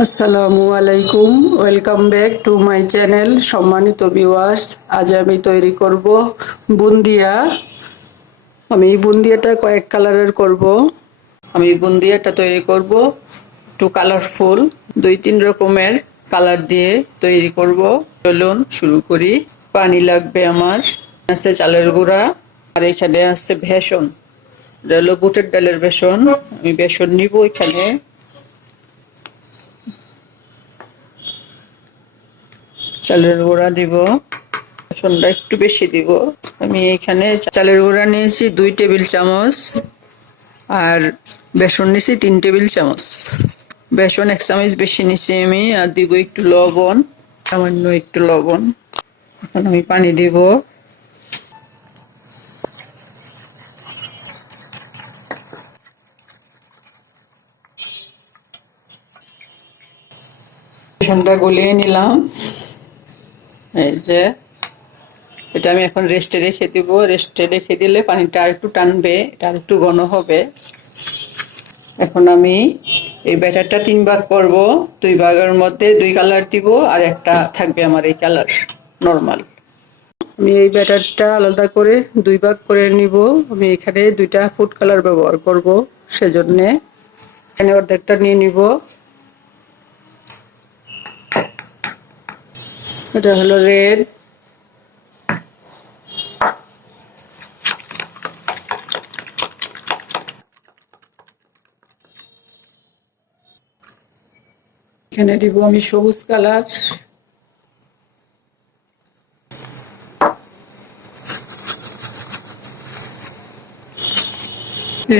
আসসালামু আলাইকুম, welcome back to my channel. সম্মানিত ভিউয়ার্স, আজ আমি তৈরি করব বুন্দিয়া। আমি বুন্দিয়াটা কয়েক কালারের করব। আমি বুন্দিয়াটা তৈরি করব একটু কালারফুল, 2-3 রকমের কালার দিয়ে তৈরি করব। চলুন শুরু করি। পানি লাগবে আমার, আছে চালের গুঁড়া, আর এখানে আছে বেসন। এটা হলো বুটের ডালের বেসন। আমি বেসন নিব, এখানে চালের গুঁড়া দিব, বেসনটা একটু বেশি দিব। আমি এখানে চালের গুঁড়া নিয়েছি 2 টেবিল চামচ, আর বেসন নিয়েছি 3 টেবিল চামচ। বেসন 1 চামচ বেশি নিয়েছি আমি, আর দিব একটু লবণ, সামান্য একটু লবণ। এখন আমি পানি দিব। বেসনটা গলিয়ে নিলাম। এই যে এটা আমি এখন রেস্টে রেখে দিব। রেস্টে রেখে দিলে পানিটা আর একটু টানবে, এটা আর একটু ঘন হবে। এখন আমি এই ব্যাটারটা 3 ভাগ করব। 2 ভাগের মধ্যে 2 কালার দিব, আর একটা থাকবে আমার এই কালার নরমাল। আমি এই ব্যাটারটা আলাদা করে 2 ভাগ করে নিব। আমি এখানে 2টা ফুড কালার ব্যবহার করব, সেজন্য এখানে অর্ধেকটা নিয়ে নিব। এটা হলো রেড, এখানে দিব আমি সবুজ কালার,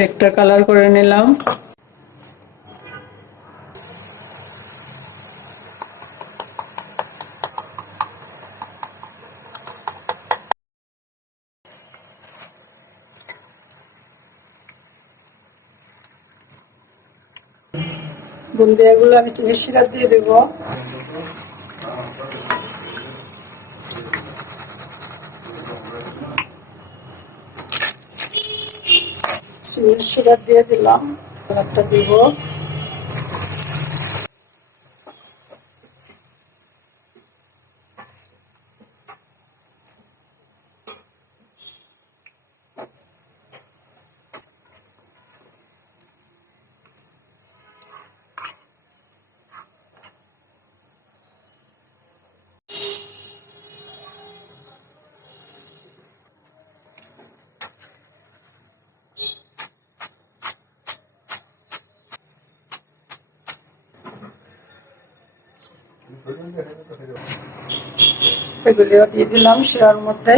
একটা কালার করে নিলাম। বুন্দিয়াগুলো আমি চিনির শিরা দিয়ে দেব। চিনির শিরা দিয়ে দিলাম, একটা দিব। এগুলিও দিয়ে দিলাম শিরার মধ্যে।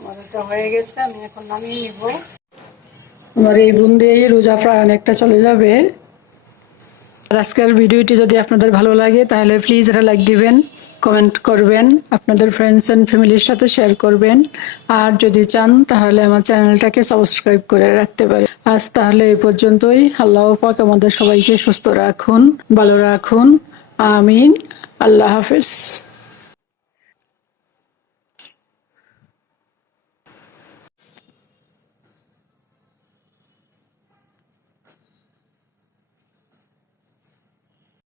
আমার এটা হয়ে গেছে, আমি এখন নামিয়ে নিব। আমার এই বুন্দি রোজা প্রায় অনেকটা চলে যাবে। আর আজকের ভিডিওটি যদি আপনাদের ভালো লাগে তাহলে প্লিজ এটা লাইক দিবেন, কমেন্ট করবেন, আপনাদের ফ্রেন্ডস অ্যান্ড ফ্যামিলির সাথে শেয়ার করবেন। আর যদি চান তাহলে আমার চ্যানেলটাকে সাবস্ক্রাইব করে রাখতে পারেন। আজ তাহলে এই পর্যন্তই। আল্লাহ পাক আমাদের সবাইকে সুস্থ রাখুন, ভালো রাখুন। আমিন। আল্লাহ হাফেজ।